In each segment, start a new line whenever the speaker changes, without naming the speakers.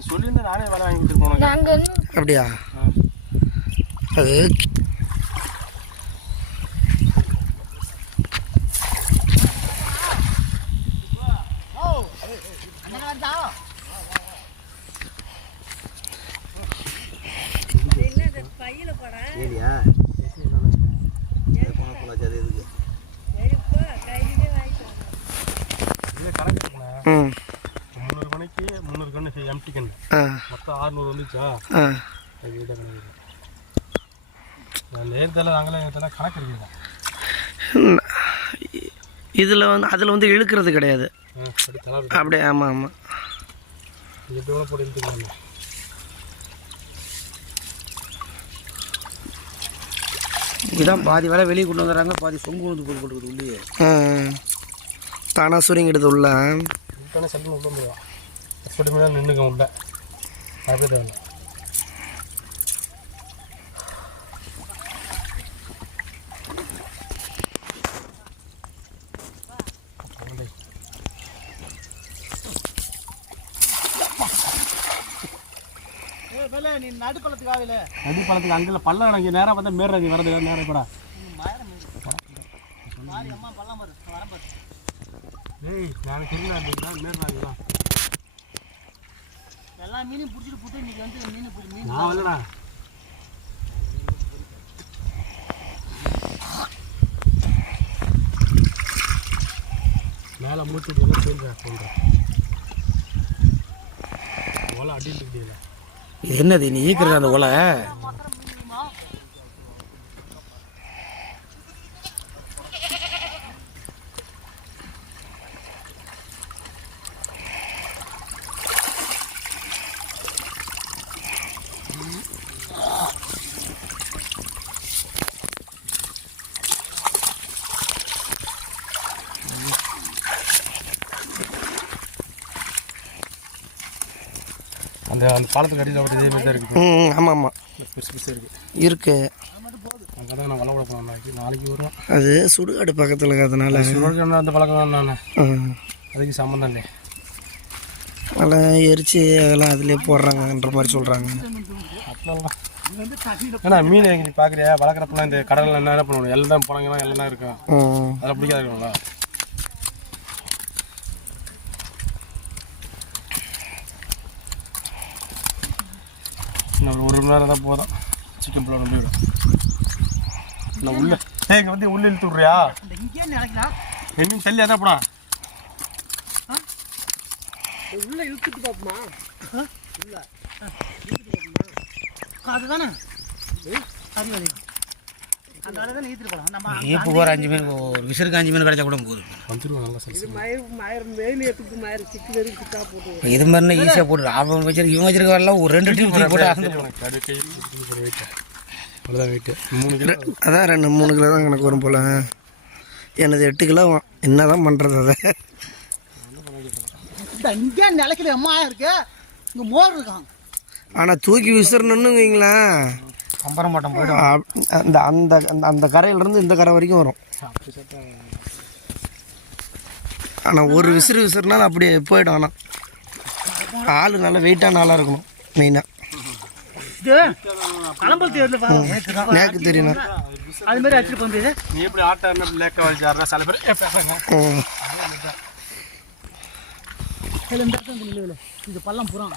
நீ சொல்லியிருந்தா நானே வேலை வாங்கி கொடுத்துட்டு போனேன்
நாங்கள்
அப்படியா? அது
ஏலியா போன போலாச்சு அது எதுக்கு
இல்லை கணக்கு போனேன்
ம்
முந்நூறு மணிக்கு முந்நூறு கண்ணு எம்டி கண்ணு.
ஆ.
மொத்தம் ஆறுநூறு வந்துச்சா? கணக்கு நான் நேரத்தில் நாங்களே நேரத்தில் கணக்கு இருக்குதா
இதில் வந்து அதில் வந்து இழுக்கிறது கிடையாது. அப்படியே ஆமாம் ஆமாம்
இதான் பாதி வேலை வெளியே கொண்டு வந்துடுறாங்க பாதி சொங்கு வந்து போட்டு போட்டுருக்குது உள்ளே
ஆ. தானாக சுருங்கிடுது உள்ள
சல்லுன்னு உள்ள மேலே நின்றுக்க உள்ள அது தேவை
நீ நடுப்பழத்துக்கு ஆகல
அடி பழத்துக்கு அங்கே பல்ல எனக்கு நேராக பார்த்தா மேறது வரது நேரம் கூட
அம்மா பள்ளம் பாரு வரேன் பாரு.
டேய் நான்
எல்லா மீனையும் பிடிச்சிட்டு போட்டு இன்னைக்கு வந்து மீன் பிடி மீன்
நான் வரலடா. மேலே மூச்சு விட்டு சேர்ந்து சொல்கிறேன் ஓலை அடிட்டு முடியல
இது என்னது நீ ஈக்கிறது அந்த ஒலை
அந்த அந்த பாலத்துக்கு அடியில் அப்படி இதே மாதிரி தான் இருக்குது.
ம் ஆமாம் ஆமாம்
பெருசு பெருசாக இருக்குது
இருக்கு.
அங்கே தான் நான் விட போனேன் நாளைக்கு. வருவேன்
அது சுடுகாடு பக்கத்தில் இருக்கிறதுனால.
சுழற்சி அந்த பழக்கம் நான். அதுக்கு சம்மந்தம் இல்லை
அதெல்லாம் எரிச்சு அதெல்லாம் அதிலே போடுறாங்கன்ற மாதிரி சொல்கிறாங்க
அப்படிலாம் ஏன்னா மீன் நீ பார்க்குறியா வளர்க்குறப்பெல்லாம் இந்த கடலில் என்ன என்ன பண்ணுவோம் எல்லாம் போனாங்கன்னா எல்லாம் இருக்கும். அதெல்லாம் பிடிக்காது இருக்கும்ல இன்னும் ஒரு மணி நேரம் தான் போதும். சிக்கன் பிள்ளை நம்பிவிடும் நான் உள்ள ஏய் இங்கே வந்து உள்ள இழுத்து விட்றியா? என்னும் தள்ளி அதான் போடா.
உள்ள இழுத்துட்டு பாப்போமா? உள்ள. அதுதானே அது அது அந்த வேலை தானே ஈத்துட்டு போகலாம் நம்ம
இப்போ ஒரு அஞ்சு மீன் ஒரு விசிறுக்கு அஞ்சு மீன் கிடைச்சா கூட போதும். இது மாதிரினா ஈஸியாக போட்டு அவன் வச்சிருக்க இவன் வச்சிருக்க வரலாம் ஒரு ரெண்டு டீம் போட்டு
மூணு கிலோ.
அதான் ரெண்டு மூணு கிலோ தான் கணக்கு வரும் போல். எனது எட்டு கிலோ? என்ன தான் பண்ணுறது அதை
இங்கே நிலைக்கல அம்மா இருக்கு? இங்கே மோர் இருக்கான்.
ஆனால் தூக்கி விசிறணுன்னு வைங்களேன்.
கம்பரம் மாட்டோம் போயிடும்.
அந்த அந்த அந்த- அந்த கரையிலேருந்து இந்த கரை வரைக்கும் வரும். ஆனால் ஒரு விசிறு விசிறுனாலும் அப்படியே போயிடும் ஆனால் ஆள் நல்லா வெயிட்டான ஆளாக இருக்கணும் மெயினாக நேக்கு தெரியணும்
அது மாதிரி அடிச்சுட்டு போக முடியாது
நீ எப்படி ஆட்டா என்ன லேக்க சில பேர்.
இதில் இந்த இடத்துல இந்த பள்ளம் புறம்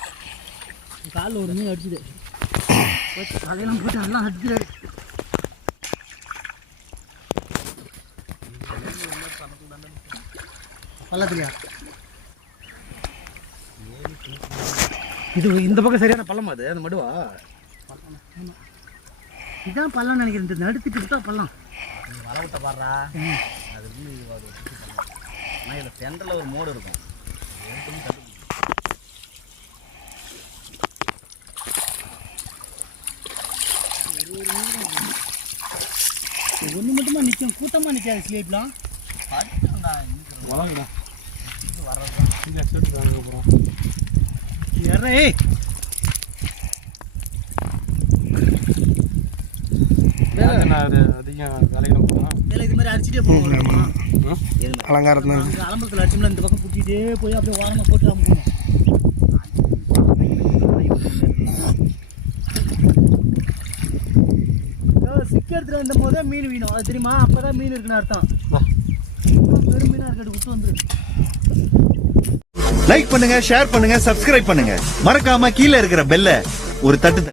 காலில் ஒரு மீன் அடிச்சுது. தலையெல்லாம் போட்டு எல்லாம் அடிக்கிறாரு. பள்ளத்துலையா? இது இந்த பக்கம் சரியான பள்ளமா அது? அந்த மடுவா? இதான் பள்ளம் நினைக்கிறேன். இந்த நடுத்திட்டு விட்டா பள்ளம்?
வலை விட்ட பாடுறா. அது வந்து ஆனால் இதில் சென்டரில் ஒரு மோடு இருக்கும்.
நிற்கும் கூட்டமாக நிற்காது ஸ்லேப்லாம்
வளங்கடா அது? அதிகம் வேலைக்கு போகிறோம்
வேலை இது மாதிரி அடிச்சுட்டே போவோம் அங்கே அலம்பரத்தில் அடிச்சோம்ல இந்த பக்கம் பிடிச்சிட்டே போய் அப்படியே ஓரமாக போட்டு அமுக்கணும். எடுத்துட்டு வந்த போதே மீன் வீணும். அது தெரியுமா? அப்பதான் மீன் இருக்குன்னு அர்த்தம். வெறும் மீனா இருக்கட்டும் விட்டு வந்துரு.
லைக் பண்ணுங்க ஷேர் பண்ணுங்க சப்ஸ்கிரைப் பண்ணுங்க. மறக்காம கீழே இருக்கிற பெல்ல ஒரு தட்டு